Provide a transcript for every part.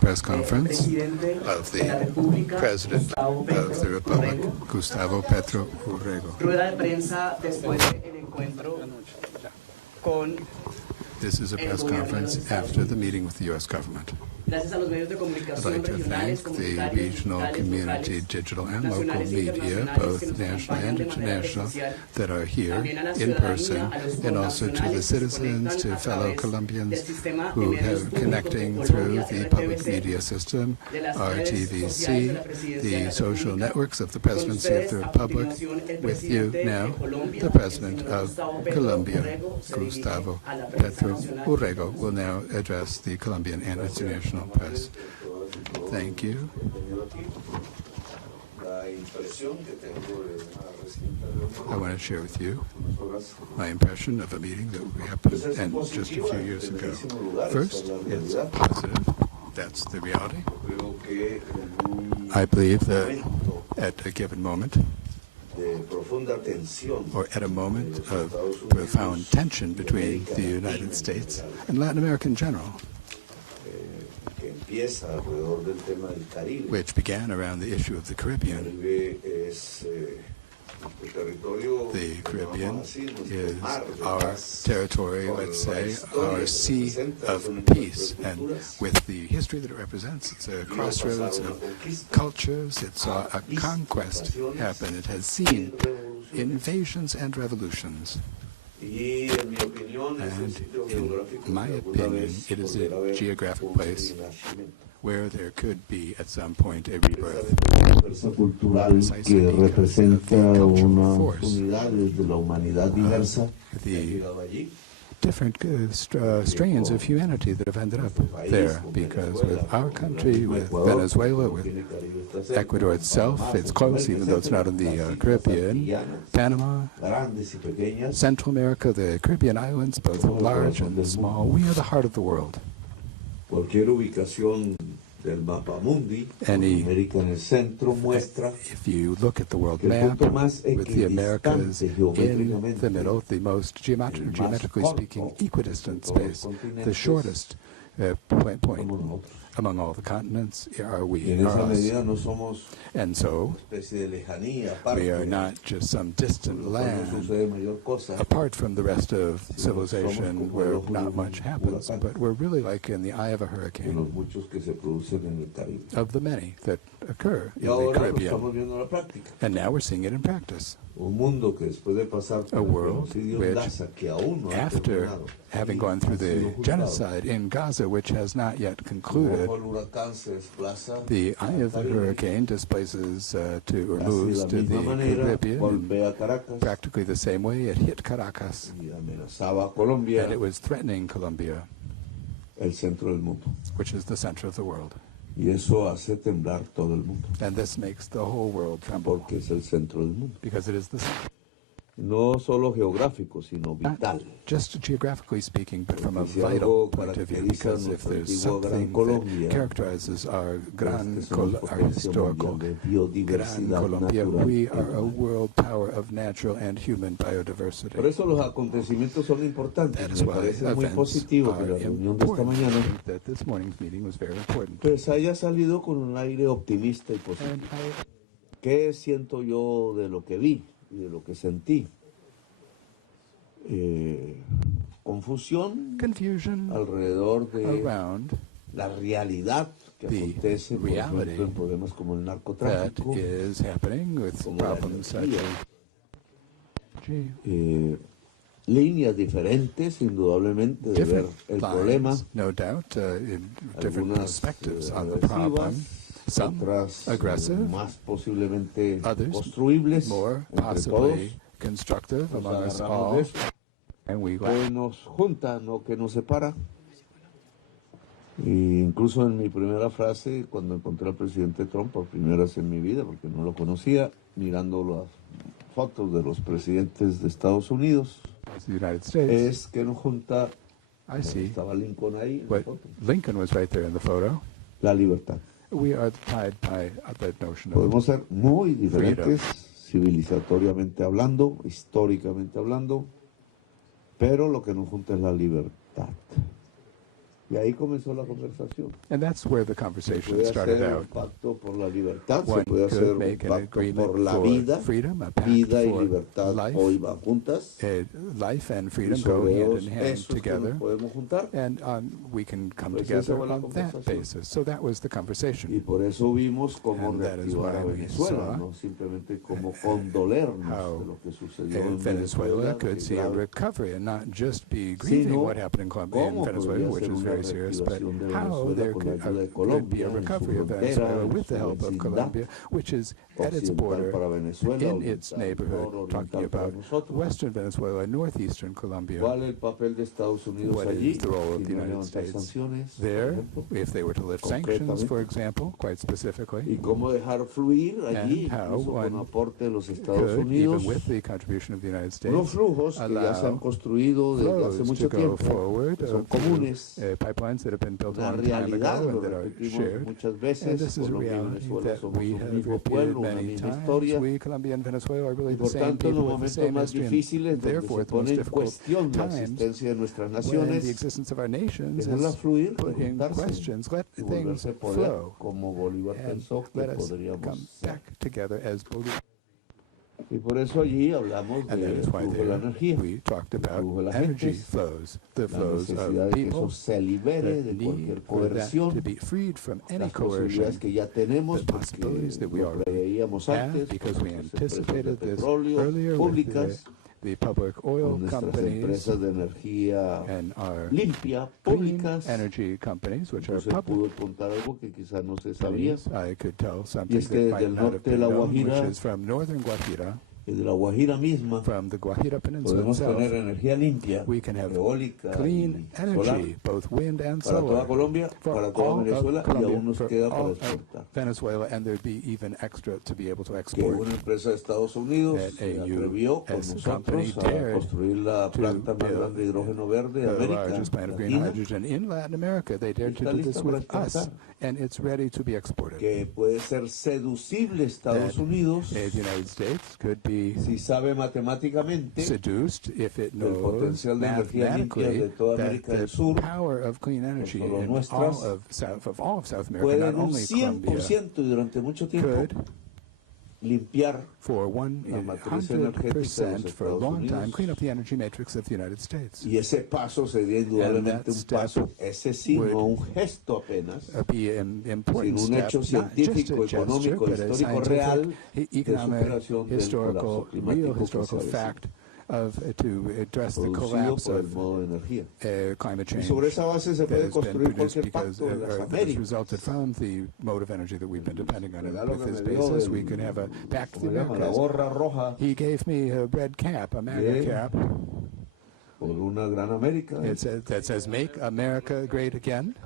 Press conference of the President of the Republic, Gustavo Petro Urrego. This is a press conference after the meeting with the U.S. government. I'd like to thank the regional community, digital and local media, both national and international, that are here in person, and also to the citizens, to fellow Colombians who have connecting through the public media system, RTVC, the social networks of the Presidency of the Republic. With you now, the President of Colombia, Gustavo Petro Urrego, will now address the Colombian and international press. Thank you. I want to share with you my impression of a meeting that happened just a few years ago. First, it's positive. That's the reality. I believe that at a given moment, or at a moment of profound tension between the United States and Latin America in general, which began around the issue of the Caribbean. The Caribbean is our territory, let's say, our sea of peace. And with the history that it represents, it's a crossroads of cultures. It saw a conquest happen. It has seen invasions and revolutions. And in my opinion, it is a geographic place where there could be at some point a rebirth. Precisely because of the cultural force, the different strains of humanity that have ended up there. Because with our country, with Venezuela, with Ecuador itself, it's close, even though it's not in the Caribbean, Panama, Central America, the Caribbean islands, both large and small, we are the heart of the world. If you look at the world map, with the Americas in the middle, the most geometrically speaking equidistant space, the shortest point among all the continents are we, are us. And so, we are not just some distant land apart from the rest of civilization where not much happens, but we're really like in the eye of a hurricane, of the many that occur in the Caribbean. And now we're seeing it in practice. A world which, after having gone through the genocide in Gaza, which has not yet concluded, the eye of the hurricane displaces or moves to the Caribbean in practically the same way it hit Caracas, and it was threatening Colombia, which is the center of the world. And this makes the whole world tremble, because it is the center. Not just geographically speaking, but from a vital point of view, because if there's something that characterizes our historical Gran Colombia, we are a world power of natural and human biodiversity. That is why events are important. I think that this morning's meeting was very important. ¿Qué siento yo de lo que vi y de lo que sentí? Confusión alrededor de la realidad que acontece, por ejemplo, en problemas como el narcotráfico, líneas diferentes, indudablemente, de ver el problema, algunas agresivas, otras más posiblemente construibles, entre todos. Constructive among us all, and we que nos junta, no que nos separa. Y incluso en mi primera frase, cuando encontré al presidente Trump por primera vez en mi vida, porque no lo conocía, mirando las fotos de los presidentes de Estados Unidos, es que nos junta. Estaba Lincoln ahí en la foto. Lincoln was right there in the photo. La libertad. We are tied by that notion of Podemos ser muy diferentes, civilizatoriamente hablando, históricamente hablando, pero lo que nos junta es la libertad. Y ahí comenzó la conversación. And that's where the conversation started out. Un pacto por la libertad, One se puede hacer could un make an pacto agreement por la for vida, freedom, a pact vida y for libertad life. hoy van juntas. Life and Y freedom go sobre hand in hand esos que together, nos podemos juntar. and we can come Pues esa together fue la on that conversación. basis. So that was the conversation. Y por eso vimos cómo And that is reactivar a why we Venezuela, saw no simplemente cómo condolernos how de lo que sucedió en Venezuela could que see a grave, recovery and not just be grieving sino what happened in Colombia and cómo Venezuela, podría which ser is una very serious, but reactivación de how Venezuela there con la ayuda de could be Colombia a en su recovery of frontera, Venezuela en with the su help of vecindad Colombia, which is at its occidental border, para Venezuela, in its oriental, neighborhood, talking nororiental para about nosotros. western Venezuela and northeastern Colombia. ¿Cuál es el papel de Estados Unidos What allí? is the role of Si the no United levantar States sanciones, por there, ejemplo, if they were to lift sanctions, for example, quite y specifically, cómo dejar fluir allí, and how incluso con one aporte de los Estados could, Unidos, even with the contribution of the United unos States, flujos que ya se han allow construido desde hace flows mucho to go tiempo, forward, que son through, comunes, pipelines that have been built a una long time realidad, ago lo and that are repetimos shared. muchas And veces, this is a Colombia y reality Venezuela that somos we un have mismo repeated pueblo, una many misma times. historia, We, Colombia and Venezuela, are really y the por same tanto en people los with the momentos same más history. And difíciles donde therefore, se at the most pone en difficult cuestión la times, existencia de nuestras when the naciones, existence of our nations dejarla is fluir, put in juntarse questions, let y things volverse poder, flow, como Bolívar and pensó que let us come podríamos ser. back together as Bolivia. Y por eso allí hablamos And that del is why flujo de la there energía, we talked el about flujo de las energy gentes, flows, the la flows necesidad of de que eso people, se libere the de cualquier need for that coerción, to be freed from any las coercion, posibilidades que ya tenemos the porque possibilities that we lo already preveíamos have, antes, because con we nuestras empresas de anticipated this petróleo earlier with públicas, the public oil con nuestras companies empresas de energía and our limpia clean públicas. energy companies, which are Entonces pude public contar algo que quizás no se sabía, companies. I could tell y something es que that desde might el not have norte de been la known, which Guajira, is from northern Guajira, desde la Guajira misma, from the Guajira Peninsula podemos itself, tener energía limpia, we can have eólica clean y solar, energy, both wind and para toda solar, Colombia, for para toda all Venezuela, of y Colombia, aún nos for queda para all of exportar. Venezuela, and there'd be even extra to be able to Que export. una empresa de Estados Unidos That se a atrevió con US company nosotros a dared construir la to planta más build grande de hidrógeno verde de the América largest plant of green Latina, hydrogen in Latin America. They dared to está do lista this para with us, exportar. and it's ready to be exported. Que puede ser seducible Estados That Unidos the United States could be si sabe matemáticamente seduced if it el knows potencial de energía limpia mathematically de toda that América del the Sur, power of clean energy no solo in nuestras, all of South America, puede not en un only Colombia, 100% y durante mucho tiempo could limpiar for la matriz energética de los 100% for a Estados long time Unidos. clean up the energy matrix of the United States. Y ese paso sería indudablemente un step paso, ese sí, would no un gesto apenas, Be an important sino un step, hecho not just a científico, gesture, económico, but a histórico real scientific, de economic, superación del historical, colapso real climático que historical se avecina, fact of to address the producido collapse por el of modo de energía. Climate Y change sobre esa base se that puede has been construir produced cualquier because pacto de las that has Américas. resulted from the mode of energy that we've been depending on. El And regalo with que this me dio basis, del- we can have a back to the ¿cómo se llama? La Americas. gorra roja He gave me a red cap, a MAGA Yeah. cap. por una gran América, That says "Make America Great Again."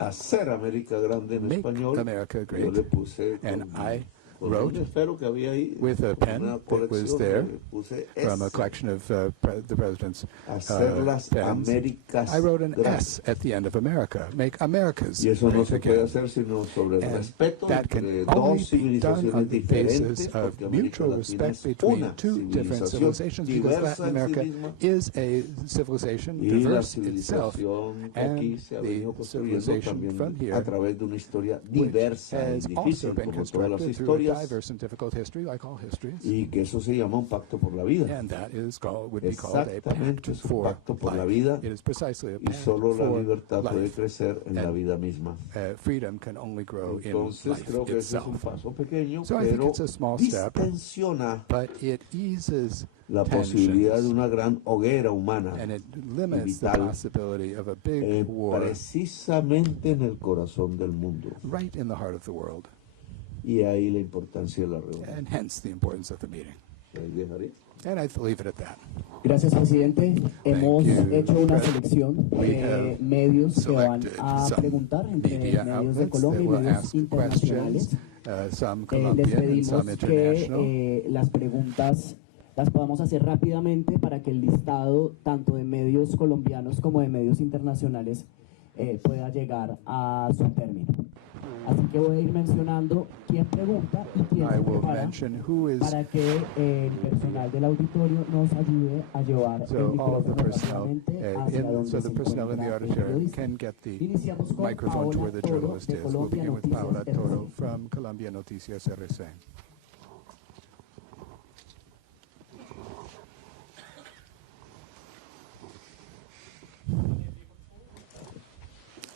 hacer América grande en Make español. America Yo great. le puse And I con wrote un esfero que había ahí, with a con pen una that was colección, there le puse from a S, collection of the president's hacer las pens. Américas I wrote an grandes. S at the end of America. Make America's Y eso no great se puede again. hacer sino sobre el And respeto that can entre only dos be done civilizaciones on the basis diferentes, of porque América mutual Latina respect es between una two different civilizations, because diversa Latin en sí America misma, is a civilization y la diverse itself, civilización que aquí and se ha the venido construyendo civilization también from here, a través de una historia which diversa y has also difícil been como todas las constructed through a historias, diverse and difficult history, like all histories. y que eso se llama un pacto por la vida. And that would be called a Exactamente, pact es un for pacto por la life. vida, It is precisely a y pact solo la for libertad puede life. crecer en la And vida misma. Freedom can only grow in Entonces life creo que ese es un itself. paso pequeño, So I think pero it's a small step, distensiona but it eases la posibilidad de tensions, una gran hoguera humana, and it limits the vital, possibility of a big war precisamente en el corazón del mundo. right in the heart of the world, Y ahí la importancia de la reunión. and hence the importance of the meeting. Ahí dejaré. And I leave it at that. Gracias, presidente. Hemos you, hecho una President. selección We de have medios que van selected a some preguntar entre media medios de outlets that Colombia y will medios ask internacionales. questions, some Les Colombian and pedimos some international. que las preguntas las podamos hacer rápidamente para que el listado tanto de medios colombianos como de medios internacionales pueda llegar a su término. Así que voy a ir mencionando quién pregunta y quién se prepara para que el personal del auditorio nos ayude a llevar el micrófono rápidamente hacia donde se encuentra el periodista. Iniciamos con Paola Toro de Colombia Noticias RCN.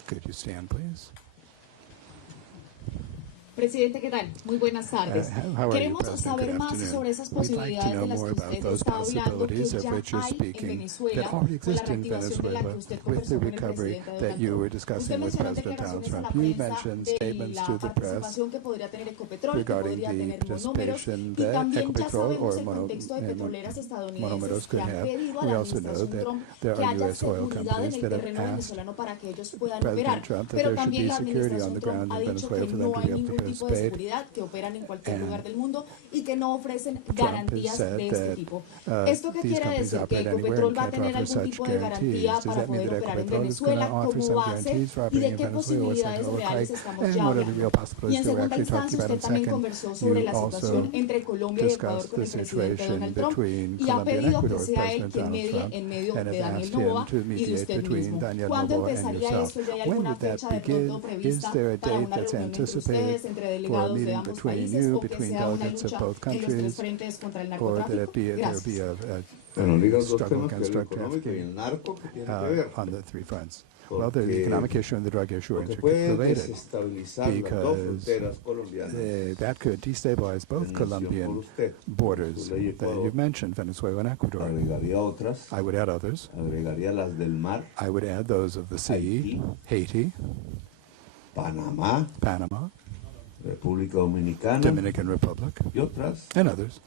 Could you stand, please? Presidente, ¿qué tal? Muy buenas tardes. Queremos saber más sobre esas posibilidades de las que usted está hablando que ya hay en Venezuela con la reactivación de la que usted conversó con el presidente Donald Trump. Usted mencionó declaraciones a la prensa de la participación que podría tener Ecopetrol, que podría tener monómeros, y también ya sabemos el contexto de petroleras estadounidenses que han pedido a la administración Trump que haya seguridad en el terreno venezolano para que ellos puedan operar. Pero también la administración Trump ha dicho que no hay ningún tipo de seguridad, que operan en cualquier lugar del mundo y que no ofrecen garantías de este tipo. ¿Esto qué quiere decir? ¿Que Ecopetrol va a tener algún tipo de garantía para poder operar en Venezuela? ¿Cómo va a ser? ¿Y de qué posibilidades reales estamos ya hablando? Y en segunda instancia, usted también conversó sobre la situación entre Colombia y Ecuador con el presidente Donald Trump y ha pedido que sea él quien medie en medio de Daniel Noboa y de usted mismo. ¿Cuándo empezaría esto? ¿Ya hay alguna fecha de pronto prevista para una reunión entre ustedes, entre delegados de ambos países, o que sea una lucha en los tres frentes contra el narcotráfico? Gracias. Bueno, diga los dos temas, que el económico y el narco, que tienen que ver. On the three fronts. Well, the economic issue and the drug issue are interrelated because that could destabilize both Colombian borders that you've mentioned, Venezuela and Ecuador. I would add others. I would add those of the sea, Haiti, Panama, República Dominicana, Dominican Republic, y otras. And others.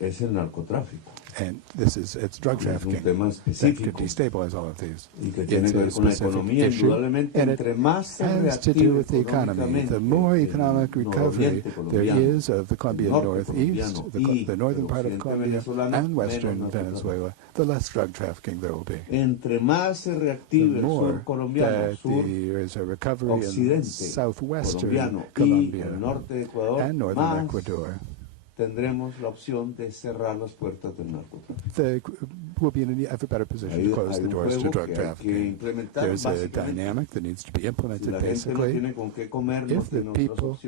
Es el narcotráfico. And it's drug trafficking that could destabilize all of these. Y que tiene que ver con la economía, indudablemente, entre más se reactive económicamente, the more economic recovery there is of the Colombian northeast, the northern part of Colombia and western Venezuela, the less drug trafficking there will be. Entre más se reactive the el more sur colombiano, sur there is a recovery in southwestern colombiano Colombia y el norte de Ecuador, and northern Ecuador, tendremos la opción de cerrar las puertas del narcotráfico. They will be in a better position to close the doors to drug trafficking. There's a dynamic that needs to be implemented basically. If the people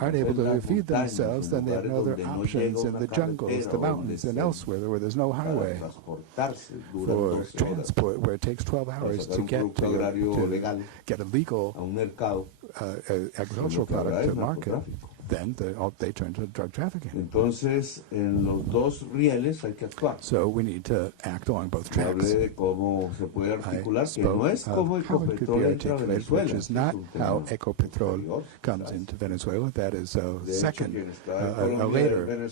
aren't able to feed themselves, then they have no other options in the jungles, the mountains, and elsewhere where there's no highway for transport, where it takes 12 hours to get a legal agricultural product to market. Then they turn to drug trafficking. Entonces, en los dos rieles hay que actuar. So we need to act along both tracks. Hablé de cómo se puede articular, que no es como Ecopetrol entra a Venezuela. Which is not how Ecopetrol comes into Venezuela. That is a second, a later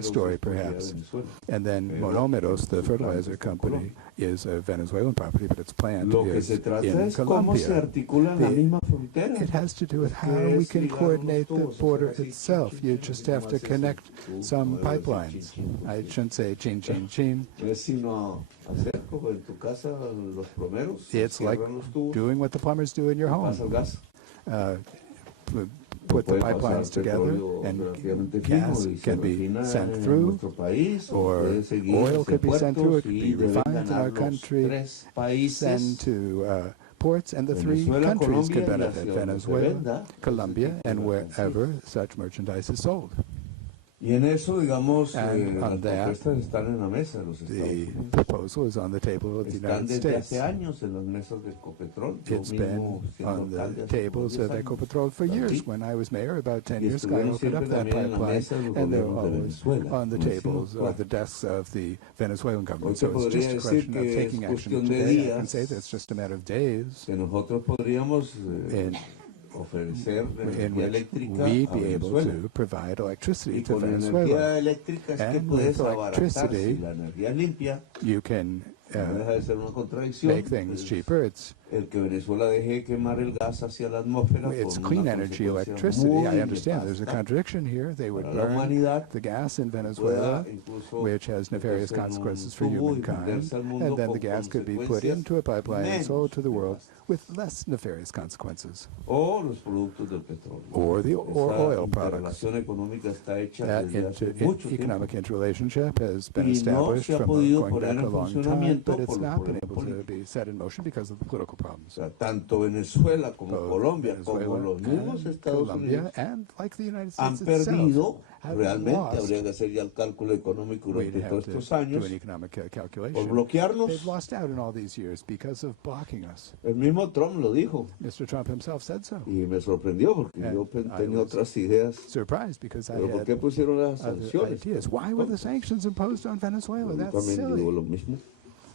story perhaps. And then Monómeros, the fertilizer company, is a Venezuelan property, but its plant is in Colombia. It has to do with how we can coordinate the border itself. You just have to connect some pipelines. I shouldn't say chin, chin, chin. It's like doing what the plumbers do in your home. Put the pipelines together and gas can be sent through, or oil could be sent through, it could be refined in our country, sent to ports, and the three countries can benefit, Venezuela, Colombia, and wherever such merchandise is sold. Y en eso, digamos, las propuestas están en la mesa de los Estados Unidos. The proposal is on the table of the United States. Están desde hace años en las mesas de Ecopetrol. It's been on the tables of Ecopetrol for years. When I was mayor about 10 years ago, I opened up that pipeline, and they were always on the tables or the desks of the Venezuelan government. So it's just a question of taking action today. I can say that it's just a matter of days. Que nosotros podríamos ofrecer energía eléctrica we'd be able to provide electricity to Venezuela. And with electricity, you can make things cheaper. el que Venezuela deje quemar el gas hacia la atmósfera. It's clean energy electricity. I understand there's a contradiction here. They would burn the gas in Venezuela, which has nefarious consequences for humankind, and then the gas could be put into a pipeline and sold to the world with less nefarious consequences. Or los productos del petróleo. Or the oil products. That economic interrelationship has been established from going back a long time, but it's not been able to be set in motion because of the political problems. Tanto Venezuela como Colombia, como los mismos Estados Unidos, like the United han States perdido, have realmente lost. habría que hacer ya el cálculo económico durante todos estos años, por They've bloquearnos. lost out in all these years because of blocking us. El mismo Trump lo dijo. Mr. Trump himself said so. Y me sorprendió porque yo tenía otras ideas. Surprised because I ¿Pero por had qué pusieron las other sanciones? ideas. Why were the sanctions imposed on Venezuela? Yo That's también digo silly. lo mismo.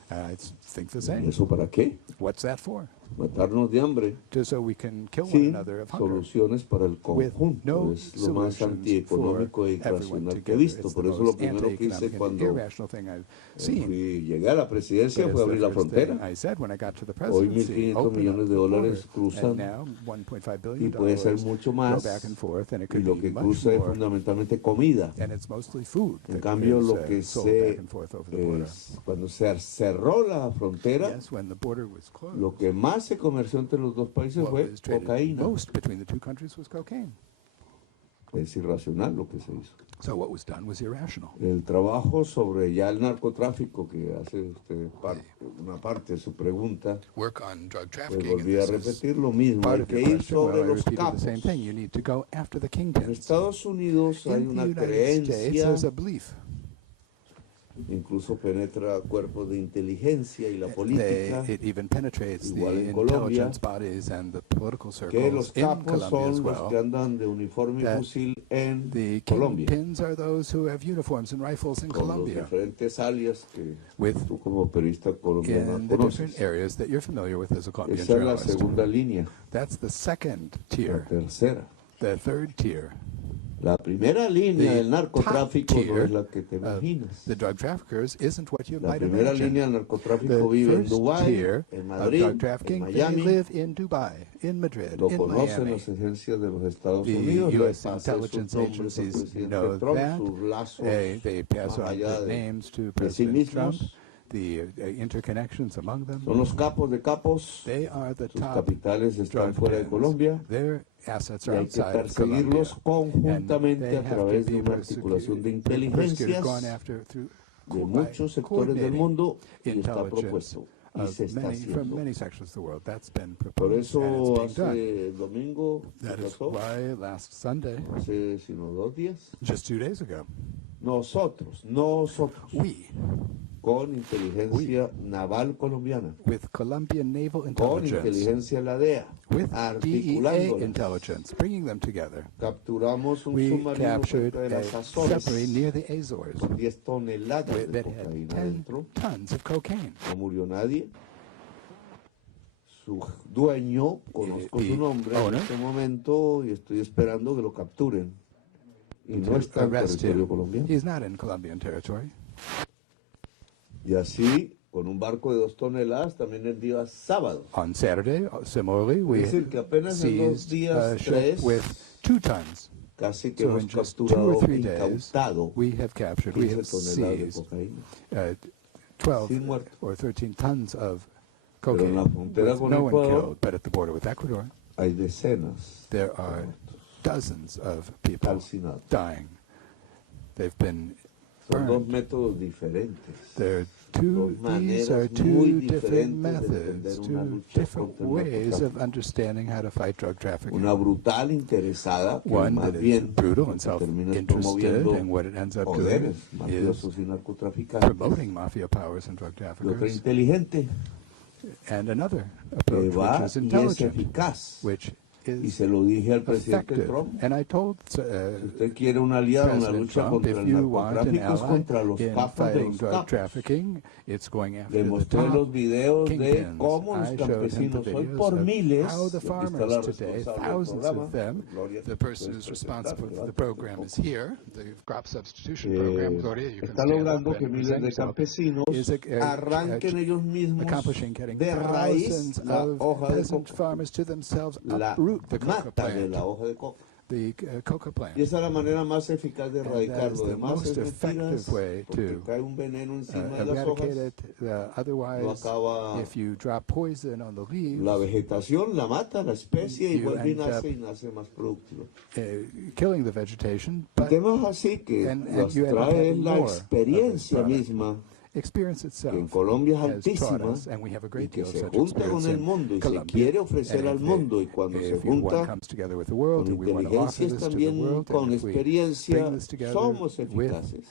I think the same. ¿Eso para qué? What's that for? Matarnos de hambre Just so we can kill one sin another of hunger. soluciones para el conjunto. no Es lo más solutions antieconómico e for everyone irracional que he together. visto. It's Por the eso lo most primero que hice anti-economic and cuando irrational thing I've seen. llegué a la presidencia But fue it's abrir the la first thing frontera. I said when I got to the Hoy presidency. 1.500 Open up millones de the border. dólares cruzan And now $1.5 y billion puede ser mucho go más. back and forth, and it Y could lo be que much cruza es more. fundamentalmente comida. And it's mostly food En that cambio, is, lo que sold se back and forth over the border. cuando se cerró la frontera, Yes, when the border was closed, lo que más se comerció entre los dos países what fue was traded cocaína. most between the two countries was cocaine. Es irracional lo que se hizo. So what was done was irrational. El trabajo sobre ya el narcotráfico que hace usted una parte de su pregunta, Work on drug pues trafficking. volví a repetir lo mismo. Part Hay of que your ir question. Well, sobre I los repeated the capos. same thing. You need to go after the En kingpins. Estados Unidos hay In the una United States, creencia, there's a belief. incluso penetra cuerpos de inteligencia y la política, It even penetrates the igual en Colombia, intelligence bodies and the political que los circles in capos Colombia son as los well. que andan de uniforme y That fusil en The Colombia, kingpins are those who have uniforms and rifles in con los Colombia, diferentes alias que with tú como periodista colombiano in the conoces. different areas that you're familiar with as a Colombian Esa es la journalist. segunda línea. That's the second La tier. tercera. The third tier. La primera línea del narcotráfico top no tier es la que te imaginas. The drug traffickers isn't what you La might primera imagine. línea del The narcotráfico vive en first Dubái, tier en of Madrid, drug en trafficking, they Miami. live in Dubai, in Madrid, Lo in conocen Miami. las agencias de los Estados The Unidos. Le U.S. pasé sus intelligence nombres al agencies presidente know Trump, that. sus lazos They pass más on allá the de names to sí President Trump, mismos. the interconnections among them. Son los capos de capos. They are the Sus top capitales están drug fuera de dens. Colombia. Their assets Y are hay que outside of perseguirlos Colombia. conjuntamente And they a have to través de be una articulación de persecuted, inteligencias gone after through de muchos sectores del mundo y está intelligence propuesto y of se está many, from haciendo. many sections of the world. That's been Por proposed eso and it's being done. hace el domingo, ¿qué That is pasó? why last Sunday, Hace sino 2 días, just 2 days ago, nosotros, we, con inteligencia naval colombiana, with Colombian naval con intelligence, inteligencia la DEA, with DEA articulándolas, intelligence, bringing them together, capturamos un we submarino captured cerca de a las Azores submarine near the Azores con 10 toneladas de that had cocaína 10 adentro. tons of cocaine. No murió nadie. Su dueño, conozco su nombre en owner, este momento y estoy esperando que lo capturen. Y no está en arrest territorio him. colombiano. He's not in Colombian territory. Y así, con un barco de 2 toneladas, también el día sábado. On Saturday, similarly, we Es decir, que apenas en 2 seized días, a ship 3, with 2 tons. casi que So hemos in just 2 capturado, or 3 days, incautado we have captured, we 15 have toneladas de seized cocaína. 12 Sin muertos. or 13 tons of Pero en cocaine la frontera with con no one Ecuador killed. But at the border with Ecuador, hay decenas there are dozens of people calcinados. dying. They've been Son 2 burned. métodos diferentes. These Dos are maneras 2 muy different diferentes de methods, entender una 2 lucha different contra el ways of narcotráfico. understanding how to fight drug trafficking. Una brutal interesada que One más that is bien brutal and lo que termina self-interested, promoviendo and what it ends up doing poderes is mafiosos y narcotraficantes. promoting mafia powers and drug Y otra traffickers. inteligente And another que approach, va which is y es intelligent, eficaz. which Y se lo dije al presidente Trump. And I told si usted quiere un aliado en la lucha contra el narcotráfico, es contra los capos de los capos. Demostré los videos de cómo los campesinos hoy por miles, the person who's responsible for the program is here, the crop substitution program. Gloria, you can está logrando que miles de campesinos arranquen ellos mismos de raíz la hoja de coca, la mata de la hoja de coca. Y esa es la manera más eficaz de erradicarlo. Además es mentiras, porque cae un veneno encima de las hojas, no acaba la vegetación, la mata, la especie, y vuelve y nace más productivo. El tema es así que nos trae la experiencia misma, que en Colombia es altísima, y que se junta con el mundo y se quiere ofrecer al mundo, y cuando se junta con inteligencias también con experiencia, somos eficaces.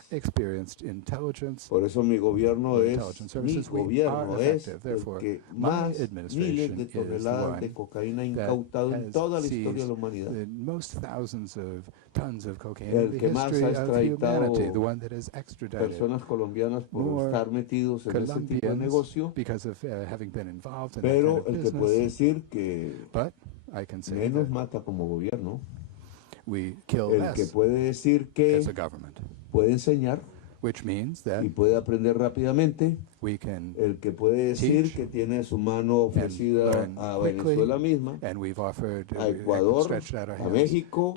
Por eso mi gobierno es el que más miles de toneladas de cocaína ha incautado en toda la historia de la humanidad. El que más ha extraditado personas colombianas por estar metidos en ese tipo de negocio, pero el que puede decir que menos mata como gobierno, el que puede decir que puede enseñar y puede aprender rápidamente, el que puede decir que tiene su mano ofrecida a Venezuela misma, a Ecuador, a México,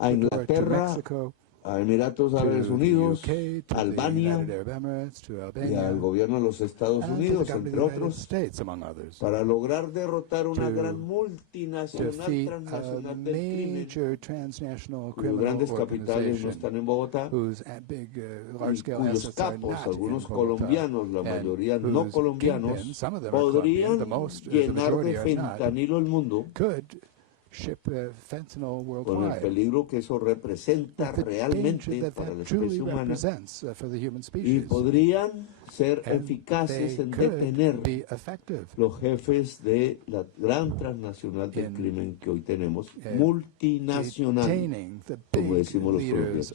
a Inglaterra, a Emiratos Árabes Unidos, a Albania y al gobierno de los Estados Unidos, entre otros, para lograr derrotar una gran multinacional transnacional del crimen, cuyos grandes capitales no están en Bogotá, y cuyos capos, algunos colombianos, la mayoría no colombianos, podrían llenar de fentanilo el mundo, con el peligro que eso representa realmente para la especie humana, y podrían ser eficaces en detener los jefes de la gran transnacional del crimen que hoy tenemos, multinacional, como decimos los colombianos.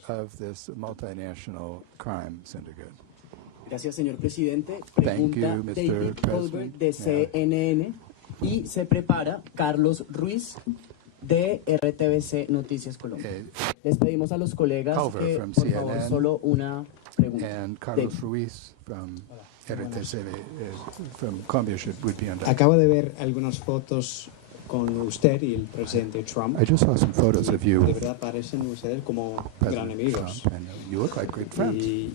Gracias, señor presidente. Pregunta David Colbert de CNN, y se prepara Carlos Ruiz de RTBC Noticias Colombia. Les pedimos a los colegas que, por favor, solo una pregunta. Carlos Ruiz from RTBC from Colombia would be on. Acabo de ver algunas fotos con usted y el presidente Trump. I just saw some photos of you. De verdad parecen ustedes como gran amigos. You look like great friends. Y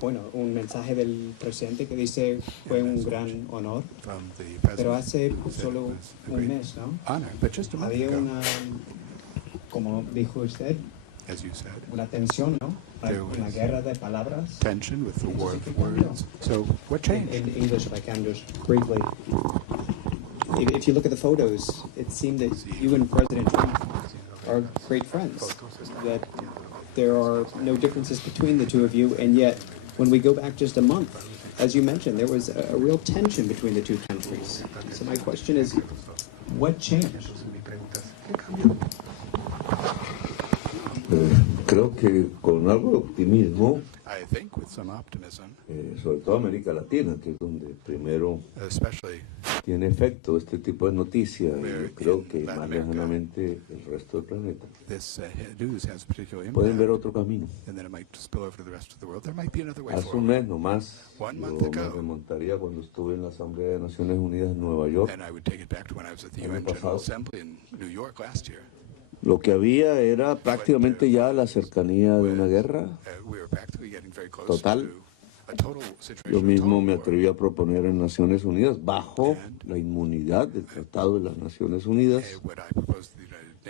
bueno, un mensaje del presidente que dice fue un gran honor, pero hace solo un mes, ¿no? Había una, como dijo usted, una tensión, ¿no? Una guerra de palabras. Tension with the war of words. So what changed? In English, if I can, just briefly. If you look at the photos, it seemed that you and President Trump are great friends, that there are no differences between the two of you, and yet when we go back just a month, as you mentioned, there was a real tension between the two countries. So my question is, what changed? Creo que con algo de optimismo, I think with some optimism, sobre todo América Latina, que es donde primero tiene efecto este tipo de noticias, y creo que más lejanamente el resto del planeta, pueden ver otro camino. Hace un mes nomás, yo me remontaría cuando estuve en la Asamblea de Naciones Unidas en Nueva York, el año pasado. Lo que había era prácticamente ya la cercanía de una guerra total. Yo mismo me atreví a proponer en Naciones Unidas, bajo la inmunidad del Tratado de las Naciones Unidas,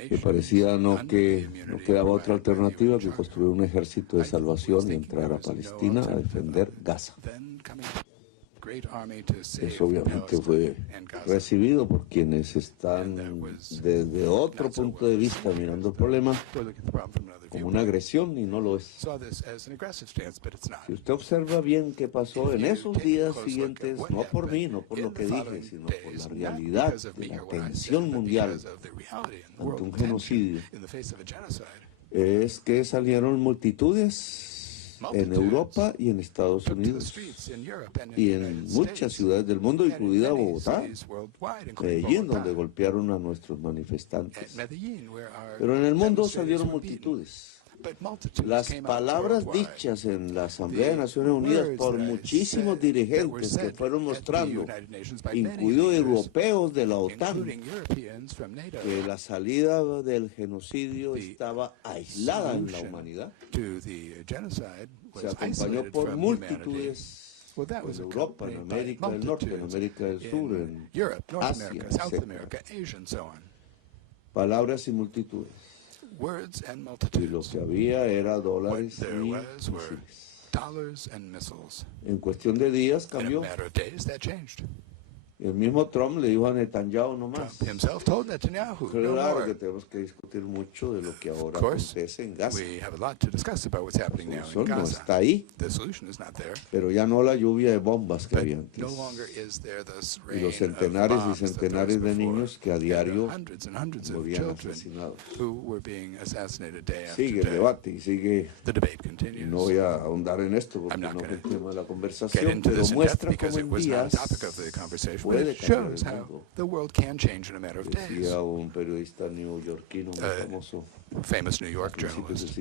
que parecía que no quedaba otra alternativa que construir un ejército de salvación y entrar a Palestina a defender Gaza. Eso obviamente fue recibido por quienes están desde otro punto de vista mirando el problema como una agresión y no lo es. Si usted observa bien qué pasó en esos días siguientes, no por mí, no por lo que dije, sino por la realidad de la tensión mundial ante un genocidio, es que salieron multitudes en Europa y en Estados Unidos y en muchas ciudades del mundo, incluida Bogotá, Medellín, donde golpearon a nuestros manifestantes. Pero en el mundo salieron multitudes. Las palabras dichas en la Asamblea de Naciones Unidas por muchísimos dirigentes que fueron mostrando, incluidos europeos de la OTAN, que la salida del genocidio estaba aislada en la humanidad, se acompañó por multitudes en Europa, en América del Norte, en América del Sur, en Asia, etc. Palabras y multitudes. Y lo que había era dólares y misiles. En cuestión de días cambió. El mismo Trump le dijo a Netanyahu nomás. Claro que tenemos que discutir mucho de lo que ahora acontece en Gaza. La solución no está ahí, pero ya no la lluvia de bombas que había antes. Y los centenares y centenares de niños que a diario morían asesinados. Sigue el debate y sigue. Y no voy a ahondar en esto porque no es el tema de la conversación, pero muestra cómo en días it shows how the world can change in a matter of days. Decía un periodista neoyorquino muy famoso, famous New York journalist,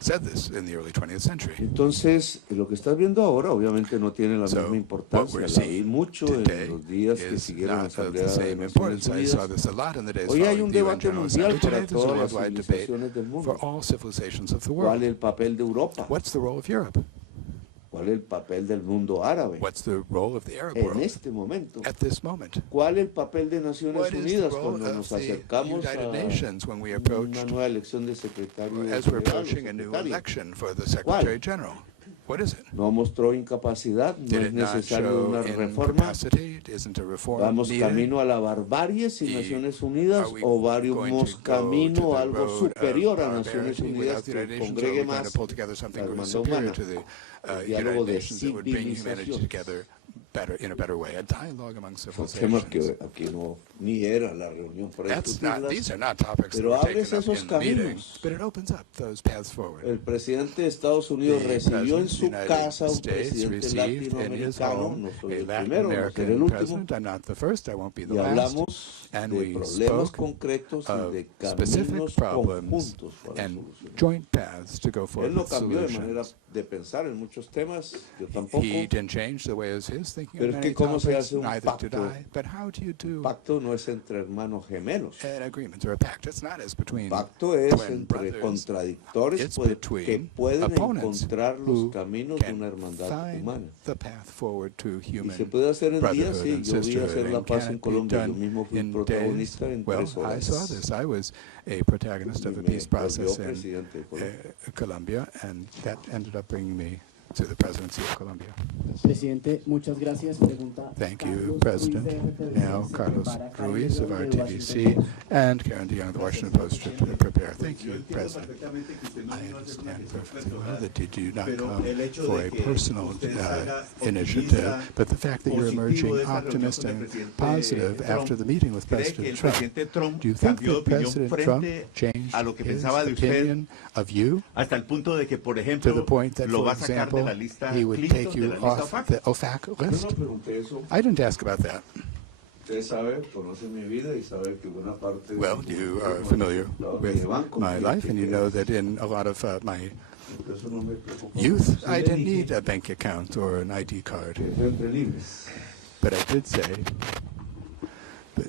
said this in the early 20th century. Entonces, lo que estás viendo ahora obviamente no tiene la misma importancia. La vi mucho en los días que siguieron la Asamblea de Naciones Unidas. Hoy hay un debate mundial para todas las civilizaciones del mundo. ¿Cuál es el papel de Europa? What's the role of Europe? ¿Cuál es el papel del mundo árabe? What's the role of the Arab world en este momento? At this moment? ¿Cuál es el papel de Naciones Unidas cuando nos acercamos a una nueva elección de secretario general? What is it? No mostró incapacidad, no es necesario una reforma. Vamos camino a la barbarie sin Naciones Unidas o vamos camino a algo superior a Naciones Unidas que congregue más la hermandad humana, el diálogo de civilización. Son temas que aquí no ni era la reunión para discutirlas, pero abres esos caminos. El presidente de Estados Unidos recibió en su casa a un presidente latinoamericano, no soy el primero, no seré el último, y hablamos de problemas concretos y de caminos conjuntos para solucionar. Él no cambió de manera de pensar en muchos temas, yo tampoco. Pero es que ¿cómo se hace un pacto? Un pacto no es entre hermanos gemelos. Un pacto es entre contradictores que pueden encontrar los caminos de una hermandad humana. Y se puede hacer en días, sí. Yo vi hacer la paz en Colombia. Yo mismo fui un protagonista en 3 horas. I was a protagonist of the peace process in Colombia, and that ended up bringing me to the presidency of Colombia. Presidente, muchas gracias. Pregunta Thank you, President. Now, Carlos Ruiz of RTVC and Karen DeYoung of the Washington Post to prepare. Thank you, President. I understand perfectly well that you do not come for a personal initiative, but the fact that you're emerging optimistic and positive after the meeting with President Trump, do you think that President Trump changed his opinion of you hasta el punto de que, por to ejemplo, the point that, lo for va a sacar de example, la lista he would Clinton, take de you la lista off OFAC? the OFAC list? I didn't ask about that. Usted sabe, conoce mi vida y sabe que buena parte. Well, you are familiar with my life, and you know that in a lot of my youth, I didn't need a bank account or an ID card. But I did say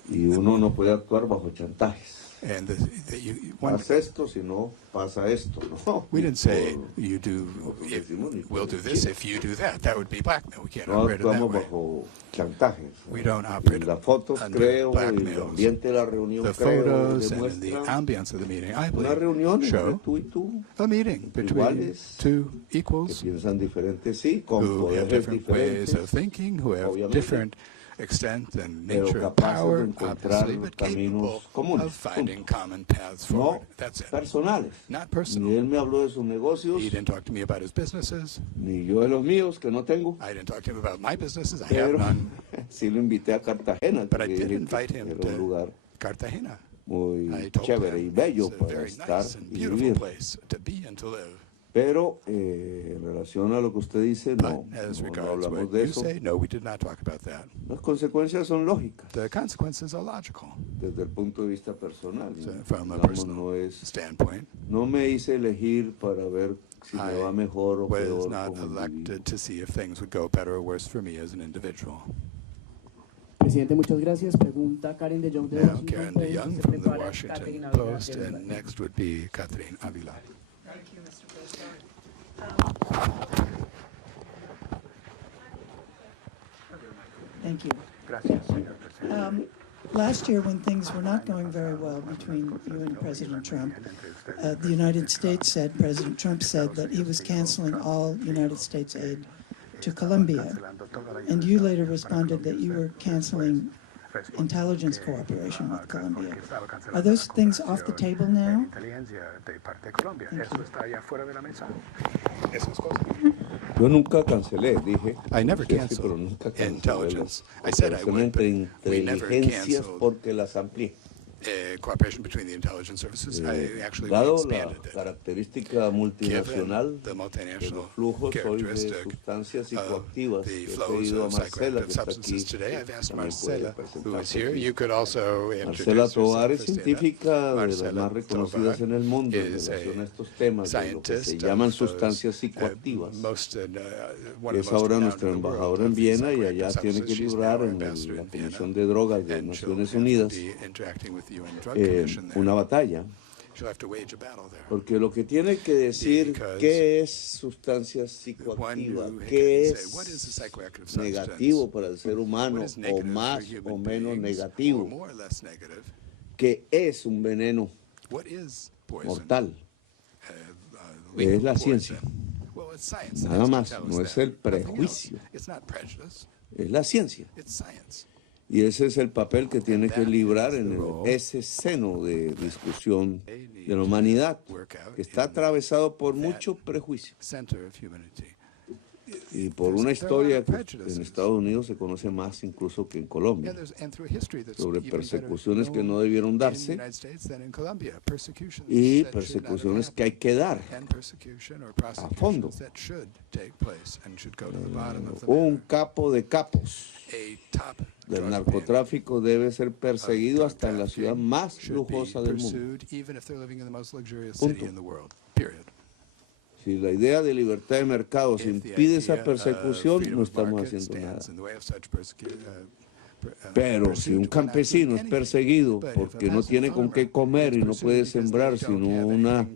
Y uno no puede actuar bajo chantajes. Haz esto, si no pasa esto. No, we didn't say we'll do this if you do that. That would be blackmail. We can't operate in that way. Bajo chantajes. We don't operate las fotos creo, blackmails. El ambiente de la reunión the creo, photos and the ambience of the meeting, I believe, una reunión show tú y tú, a meeting between two equals que piensan diferentes, sí, con who have different ways diferentes, of thinking, who have obviamente, different extent and nature of power, obviously, but capable comunes, of finding common paths forward. That's it. Personales. Not personal. Ni él me habló de sus negocios. He didn't talk to me about his businesses. Ni yo de los míos, que no tengo. I didn't talk to him about my businesses. I have none. Sí lo invité a Cartagena. But I did invite him to un lugar Cartagena. Muy chévere y bello para estar y vivir. Place to be and to live. Pero en relación a lo que usted dice, no hablamos de eso. No, we did not talk about that. Las consecuencias son lógicas. The consequences are logical. Desde el punto de vista personal. So, from a personal standpoint. No me hice elegir para ver si me va mejor o peor. I was not elected to see if things would go better or worse for me as an individual. Presidente, muchas gracias. Pregunta Karen de Jong de Washington Post. Karen de Jong from the Washington Post, and next would be Catherine Avila. Thank you, Mr. President. Thank you. Last year, when things were not going very well between you and President Trump, the United States said, President Trump said that he was canceling all United States aid to Colombia. And you later responded that you were canceling intelligence cooperation with Colombia. Are those things off the table now? Yo nunca cancelé, dije. I never canceled intelligence. I said I would, but we never canceled porque las amplié. Cooperation between the intelligence services. I actually Dado expanded la característica multinacional the de los flujos hoy de sustancias psicoactivas, the he flows pedido a of Marcela, psychoactive que está substances aquí, today. I've asked también Marcela, puede who is presentarse here. aquí. You could also Marcela introduce Tovar yourself es for científica de las Marcela más reconocidas en el mundo en relación a estos temas, de lo que se llaman sustancias psicoactivas. Es ahora nuestra embajadora en Viena y allá tiene que librar en la Comisión de Drogas de Naciones Unidas una batalla, porque lo que tiene que decir qué es sustancia psicoactiva, qué es negativo para el ser humano o más o menos negativo, qué es un veneno mortal, es la ciencia, nada más, no es el prejuicio, es la ciencia. Y ese es el papel que tiene que librar en ese seno de discusión de la humanidad, que está atravesado por mucho prejuicio y por una historia que en Estados Unidos se conoce más incluso que en Colombia, sobre persecuciones que no debieron darse y persecuciones que hay que dar a fondo. Un capo de capos del narcotráfico debe ser perseguido hasta en la ciudad más lujosa del mundo. Punto. Si la idea de libertad de mercados impide esa persecución, no estamos haciendo nada. Pero si un campesino es perseguido porque no tiene con qué comer y no puede sembrar sino una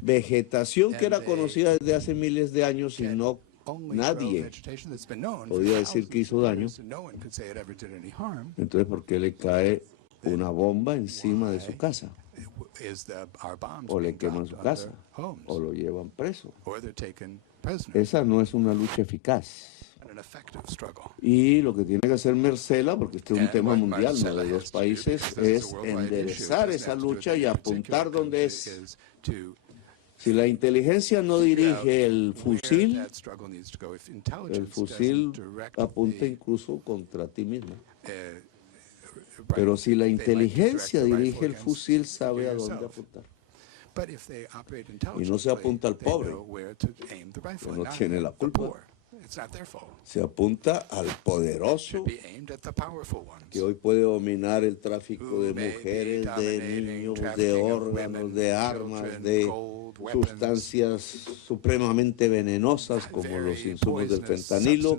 vegetación que era conocida desde hace miles de años y no nadie podía decir que hizo daño, entonces ¿por qué le cae una bomba encima de su casa? O le queman su casa, o lo llevan preso. Esa no es una lucha eficaz. Y lo que tiene que hacer Marcela, porque este es un tema mundial, no de dos países, es enderezar esa lucha y apuntar donde es. Si la inteligencia no dirige el fusil apunta incluso contra ti mismo. Pero si la inteligencia dirige el fusil, sabe a dónde apuntar. Y no se apunta al pobre, que no tiene la culpa. Se apunta al poderoso que hoy puede dominar el tráfico de mujeres, de niños, de órganos, de armas, de sustancias supremamente venenosas como los insumos del fentanilo,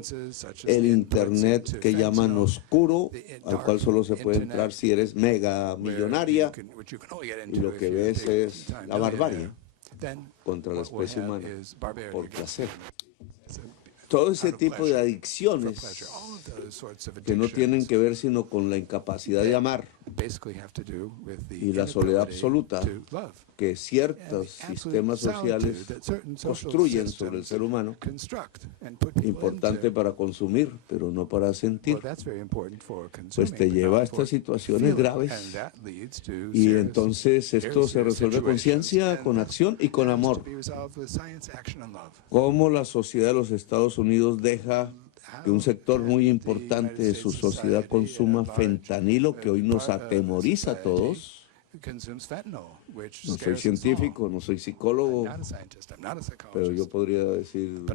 el internet que llaman oscuro, al cual solo se puede entrar si eres mega millonaria, y lo que ves es la barbarie contra la especie humana por placer. Todo ese tipo de adicciones que no tienen que ver sino con la incapacidad de amar y la soledad absoluta que ciertos sistemas sociales construyen sobre el ser humano, importante para consumir, pero no para sentir, pues te lleva a estas situaciones graves. Y entonces esto se resuelve con ciencia, con acción y con amor. Cómo la sociedad de los Estados Unidos deja que un sector muy importante de su sociedad consuma fentanilo, que hoy nos atemoriza a todos. No soy científico, no soy psicólogo, pero yo podría decir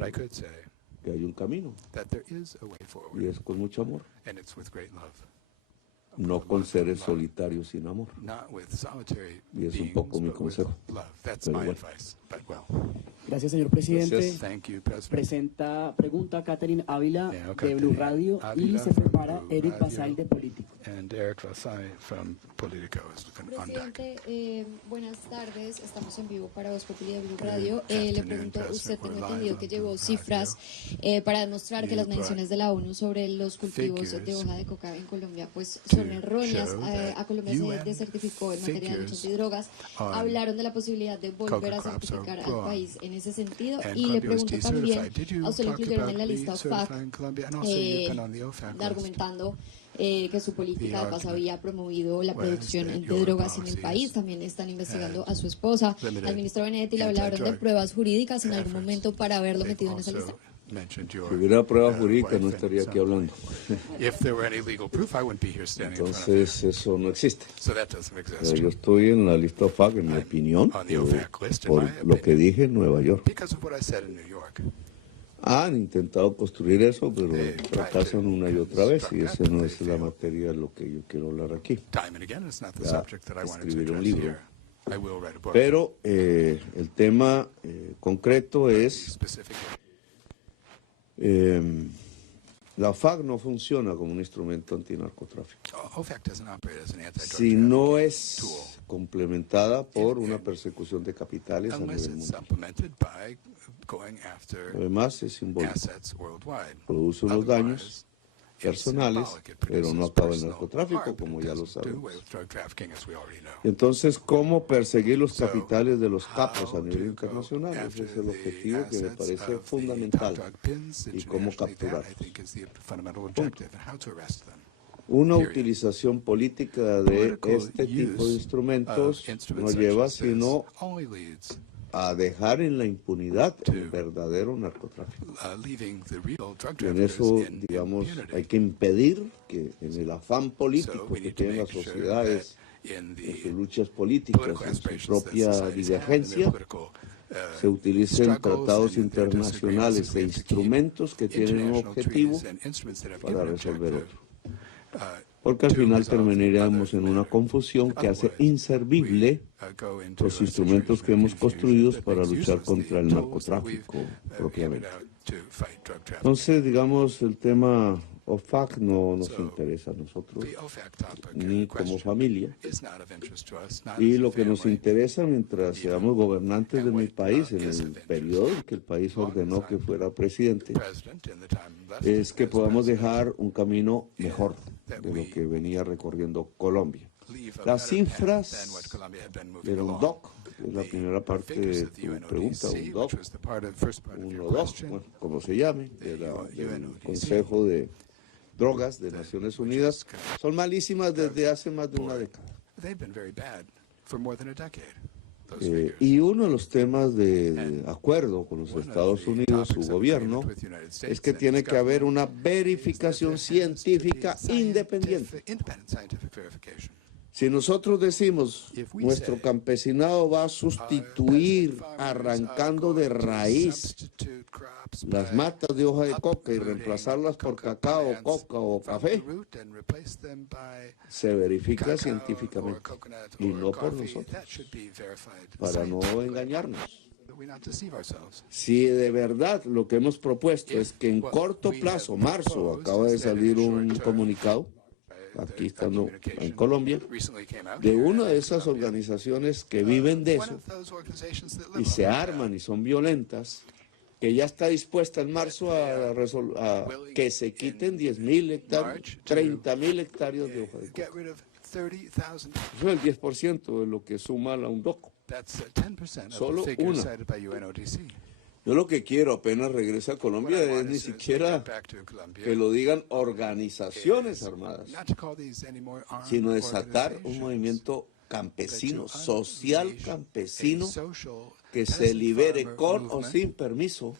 que hay un camino, y es con mucho amor, no con seres solitarios sin amor. Y es un poco mi consejo. Pero bueno. Gracias, señor presidente. Pregunta Catherine Ávila de Blue Radio y se prepara Eric Basay de Político. Presidente, buenas tardes. Estamos en vivo para Voz Populi de Blue Radio. Le pregunto, usted tengo entendido que llevó cifras para demostrar que las mediciones de la ONU sobre los cultivos de hoja de coca en Colombia pues son erróneas. A Colombia se desertificó en materia de lucha antidrogas. Hablaron de la posibilidad de volver a certificar al país en ese sentido. Y le pregunto también, a usted lo incluyeron en la lista OFAC, argumentando que su política de paz había promovido la producción de drogas en el país. También están investigando a su esposa, al ministro Benedetti. Le hablaron de pruebas jurídicas en algún momento para haberlo metido en esa lista. Si hubiera pruebas jurídicas no estaría aquí hablando. Entonces eso no existe. Yo estoy en la lista OFAC, en mi opinión, por lo que dije en Nueva York. Han intentado construir eso, pero fracasan una y otra vez, y esa no es la materia de lo que yo quiero hablar aquí. Ya escribir un libro. Pero el tema concreto es... la OFAC no funciona como un instrumento antinarcotráfico si no es complementada por una persecución de capitales a nivel mundial. Además es simbólico, produce unos daños personales, pero no acaba el narcotráfico, como ya lo sabemos. Entonces, ¿cómo perseguir los capitales de los capos a nivel internacional? Ese es el objetivo que me parece fundamental. ¿Y cómo capturarlos? Una utilización política de este tipo de instrumentos no lleva sino a dejar en la impunidad el verdadero narcotráfico. Y en eso, digamos, hay que impedir que en el afán político que tienen las sociedades en sus luchas políticas, en su propia divergencia, se utilicen tratados internacionales e instrumentos que tienen un objetivo para resolver otro. Porque al final terminaríamos en una confusión que hace inservible los instrumentos que hemos construido para luchar contra el narcotráfico propiamente. Entonces, digamos, el tema OFAC no nos interesa a nosotros, ni como familia. Y lo que nos interesa mientras seamos gobernantes de mi país, en el periodo en que el país ordenó que fuera presidente, es que podamos dejar un camino mejor de lo que venía recorriendo Colombia. Las cifras era un DOC, es la primera parte de tu pregunta, un DOC, bueno, como se llame, del Consejo de Drogas de Naciones Unidas, son malísimas desde hace más de una década. Y uno de los temas de acuerdo con los Estados Unidos, su gobierno, es que tiene que haber una verificación científica independiente. Si nosotros decimos nuestro campesinado va a sustituir arrancando de raíz las matas de hoja de coca y reemplazarlas por cacao, coca o café, se verifica científicamente y no por nosotros, para no engañarnos. Si de verdad lo que hemos propuesto es que en corto plazo, marzo, acaba de salir un comunicado, aquí estando en Colombia, de una de esas organizaciones que viven de eso y se arman y son violentas, que ya está dispuesta en marzo a que se quiten 10.000 hectáreas, 30.000 hectáreas de hoja de coca. Eso es el 10% de lo que suma la UNDOCO. Solo una. Yo lo que quiero apenas regrese a Colombia es ni siquiera que lo digan organizaciones armadas, sino desatar un movimiento campesino, social campesino, que se libere con o sin permiso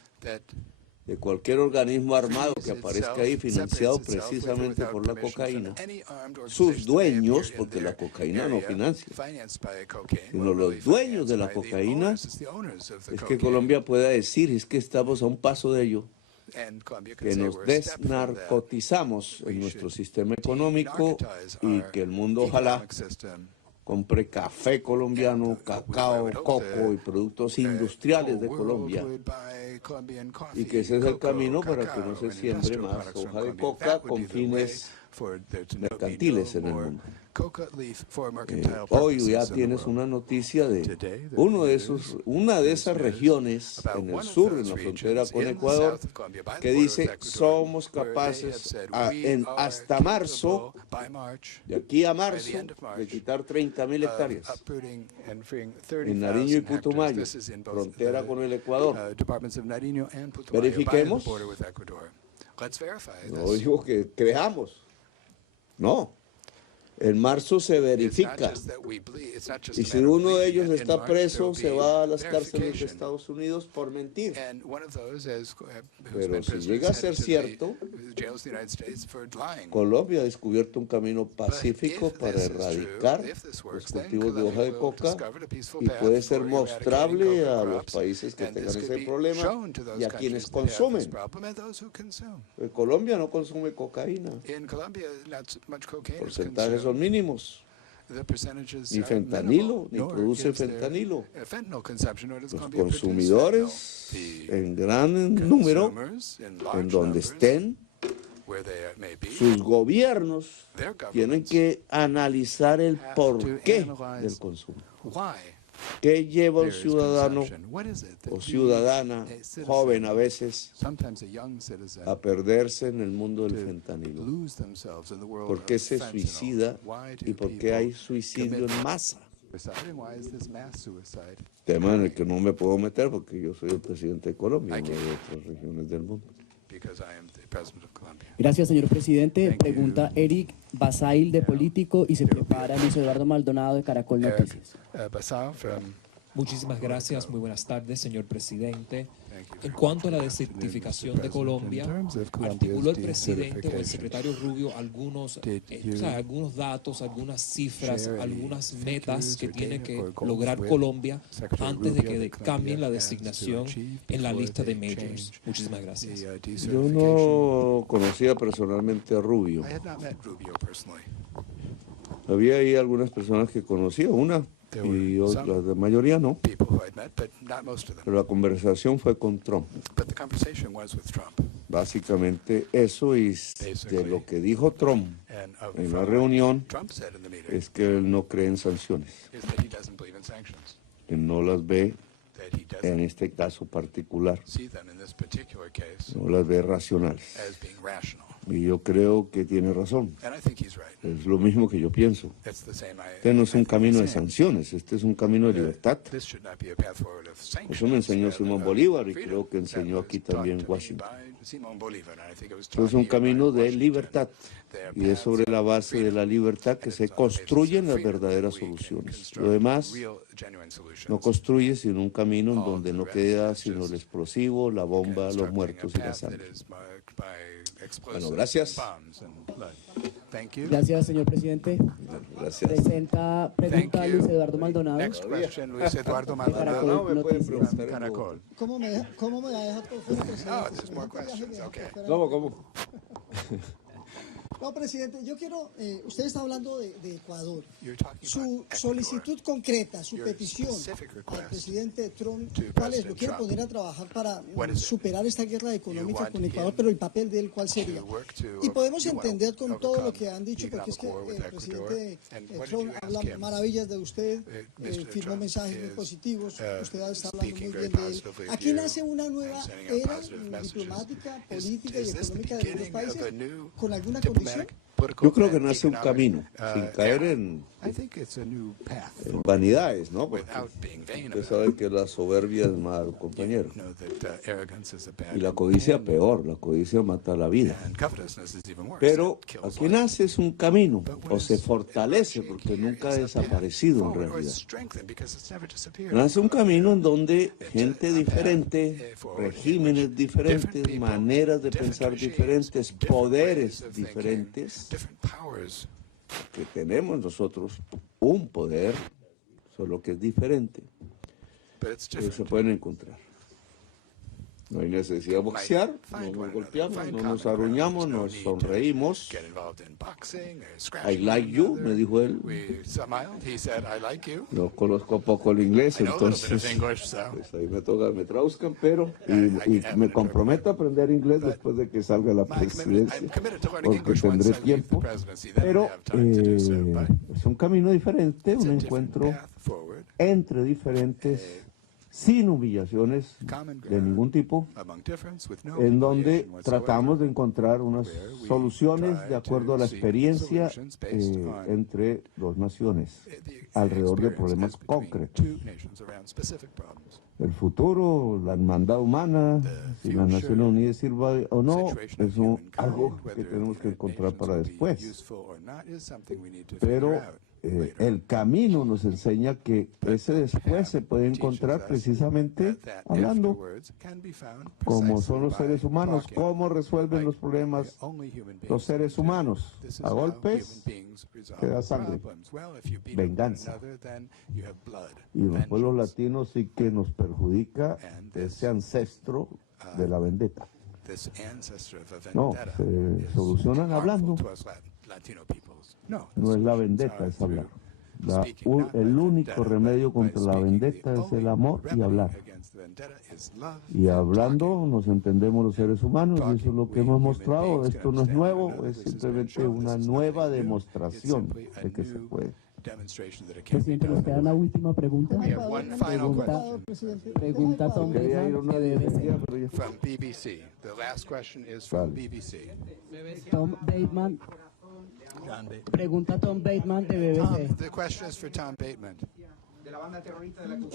de cualquier organismo armado que aparezca ahí financiado precisamente por la cocaína, sus dueños, porque la cocaína no financia, sino los dueños de la cocaína, es que Colombia pueda decir, es que estamos a un paso de ello, que nos desnarcotizamos en nuestro sistema económico y que el mundo ojalá compre café colombiano, cacao, coco y productos industriales de Colombia, y que ese es el camino para que no se siembre más hoja de coca con fines mercantiles en el mundo. Hoy ya tienes una noticia de una de esas regiones en el sur, en la frontera con Ecuador, que dice somos capaces hasta marzo, de aquí a marzo, de quitar 30.000 hectáreas. En Nariño y Putumayo, frontera con el Ecuador. Verifiquemos. No digo que creamos. No. En marzo se verifica. Y si uno de ellos está preso, se va a las cárceles de Estados Unidos por mentir. Pero si llega a ser cierto, Colombia ha descubierto un camino pacífico para erradicar los cultivos de hoja de coca y puede ser mostrable a los países que tengan ese problema y a quienes consumen. Colombia no consume cocaína. Porcentajes son mínimos. Ni fentanilo, ni produce fentanilo. Los consumidores en gran número, en donde estén, sus gobiernos tienen que analizar el porqué del consumo. ¿Qué lleva a un ciudadano o ciudadana, joven a veces, a perderse en el mundo del fentanilo? ¿Por qué se suicida y por qué hay suicidio en masa? Tema en el que no me puedo meter porque yo soy el presidente de Colombia, no de otras regiones del mundo. Gracias, señor presidente. Pregunta Eric Basail, de Político, y se prepara Luis Eduardo Maldonado, de Caracol Noticias. Muchísimas gracias. Muy buenas tardes, señor presidente. En cuanto a la desertificación de Colombia, articuló el presidente o el secretario Rubio algunos datos, algunas cifras, algunas metas que tiene que lograr Colombia antes de que cambien la designación en la lista de majors. Muchísimas gracias. Yo no conocía personalmente a Rubio. Había ahí algunas personas que conocía, una, y la mayoría no. Pero la conversación fue con Trump. Básicamente eso, y de lo que dijo Trump en la reunión es que él no cree en sanciones, que no las ve en este caso particular, no las ve racionales. Y yo creo que tiene razón. Es lo mismo que yo pienso. Este no es un camino de sanciones, este es un camino de libertad. Eso me enseñó Simón Bolívar y creo que enseñó aquí también Washington. Esto es un camino de libertad y es sobre la base de la libertad que se construyen las verdaderas soluciones. Lo demás no construye sino un camino en donde no queda sino el explosivo, la bomba, los muertos y la sangre. Bueno, gracias. Gracias, señor presidente. Gracias. Pregunta Luis Eduardo Maldonado. Next question, Luis Eduardo Caracol Maldonado Noticias. from Caracol. ¿Cómo me deja todo fuera, presidente? No, this is more questions. Okay. ¿Cómo? No, presidente, yo quiero, usted está hablando de Ecuador. You're talking Su about solicitud concreta, su Your petición specific al request presidente Trump, to ¿cuál es? ¿Lo President quiere Trump. poner a trabajar para What is it? superar esta guerra económica want con Ecuador, him pero el papel de él, ¿cuál sería? to work to Y podemos you want entender con todo lo overcome que han dicho, the porque es que economic war with el Ecuador. presidente And what did Trump you ask habla him? maravillas de usted, Mr. firmó Trump mensajes muy is, positivos, usted está hablando speaking muy very bien de él. positively of Aquí you nace una nueva and sending out era positive messages. diplomática, política y Is this the económica de los beginning of países a new con alguna condición. diplomatic, political, Yo creo que and nace un economic, camino, sin caer en I think it's a new path vanidades, ¿no? Porque without being vain usted about sabe it. que la soberbia es mal, compañero. You know that arrogance is a bad Y la codicia peor, la codicia mata la vida. and covetousness is even worse. Pero It kills aquí life. nace es un camino, o se fortalece, porque nunca ha desaparecido en realidad. Nace un camino en donde gente diferente, regímenes diferentes, maneras de pensar diferentes, poderes diferentes, que tenemos nosotros un poder, solo que es diferente, pero se pueden encontrar. No hay necesidad de boxear, no nos golpeamos, no nos arruñamos, nos sonreímos. I like you, me dijo él. No conozco poco el inglés, entonces pues ahí me traduzcan, pero y me comprometo a aprender inglés después de que salga la presidencia, porque tendré tiempo. Pero es un camino diferente, un encuentro entre diferentes, sin humillaciones de ningún tipo, en donde tratamos de encontrar unas soluciones de acuerdo a la experiencia entre dos naciones alrededor de problemas concretos. El futuro, la hermandad humana, si la Naciones Unidas sirva o no, es algo que tenemos que encontrar para después. Pero el camino nos enseña que ese después se puede encontrar precisamente hablando cómo son los seres humanos, cómo resuelven los problemas los seres humanos. A golpes queda sangre, venganza. Y los pueblos latinos sí que nos perjudica ese ancestro de la vendetta. No, se solucionan hablando. No es la vendetta, es hablar. El único remedio contra la vendetta es el amor y hablar. Y hablando nos entendemos los seres humanos, y eso es lo que hemos mostrado. Esto no es nuevo, es simplemente una nueva demostración de que se puede. Presidente, nos queda una última pregunta. Pregunta Tom Bateman de BBC. From BBC. The last question is from BBC. Tom Bateman. Pregunta Tom Bateman de BBC. The question is for Tom Bateman.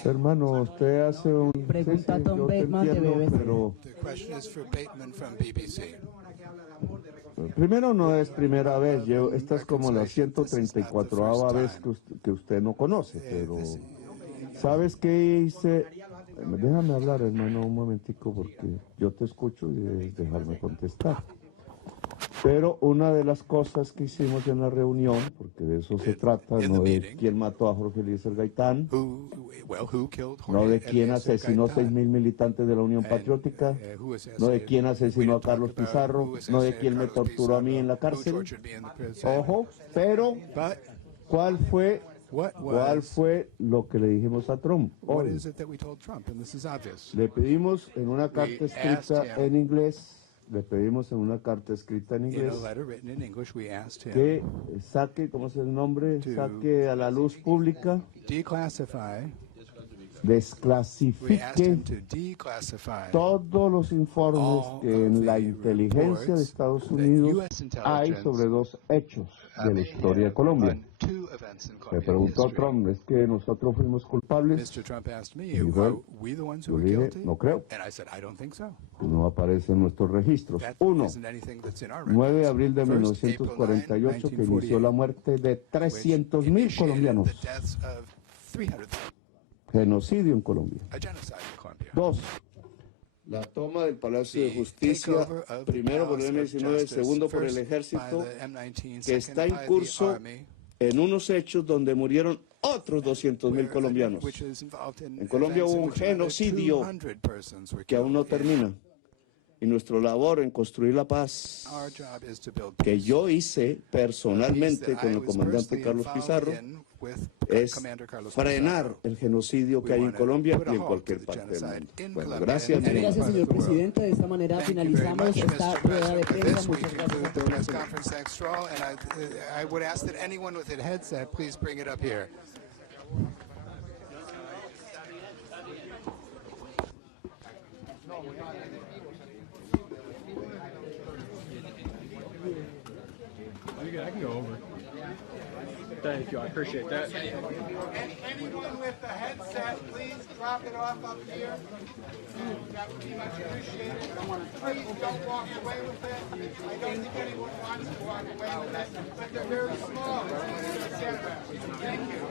Hermano, usted hace un... Pregunta Tom Bateman de BBC. Pero The question is for Bateman from BBC. primero, no es primera vez, esta es como la 134ª vez que usted no conoce, pero ¿sabes qué hice? Déjame hablar, hermano, un momentico, porque yo te escucho y debes dejarme contestar. Pero una de las cosas que hicimos en la reunión, porque de eso se trata, no de quién mató a Jorge Eliezer Gaitán, no de quién asesinó 6.000 militantes de la Unión Patriótica, no de quién asesinó a Carlos Pizarro, no de quién me torturó a mí en la cárcel. Ojo, pero ¿cuál fue lo que le dijimos a Trump? Hoy, le pedimos en una carta escrita en inglés, que saque, ¿cómo es el nombre? Saque a la luz pública, desclasifique todos los informes que en la inteligencia de Estados Unidos hay sobre dos hechos de la historia de Colombia. Me preguntó Trump, ¿es que nosotros fuimos culpables? Y dijo, yo dije, no creo. No aparece en nuestros registros. 1. 9 de abril de 1948, que inició la muerte de 300.000 colombianos. Genocidio en Colombia. 2. La toma del Palacio de Justicia, primero por el M-19, segundo por el ejército, que está en curso en unos hechos donde murieron otros 200.000 colombianos. En Colombia hubo un genocidio que aún no termina. Y nuestra labor en construir la paz, que yo hice personalmente con el comandante Carlos Pizarro, es frenar el genocidio que hay en Colombia y en cualquier parte del mundo. Bueno, gracias. Gracias, señor presidente. De esta manera finalizamos esta rueda de prensa. Muchas gracias. I would ask that anyone with a headset please bring it up here. I can go over. Thank you. I appreciate that. Anyone with a headset, please drop it off up here. That would be much appreciated. Please don't walk away with it. I don't think anyone wants to walk away with it, but they're very small. Thank you.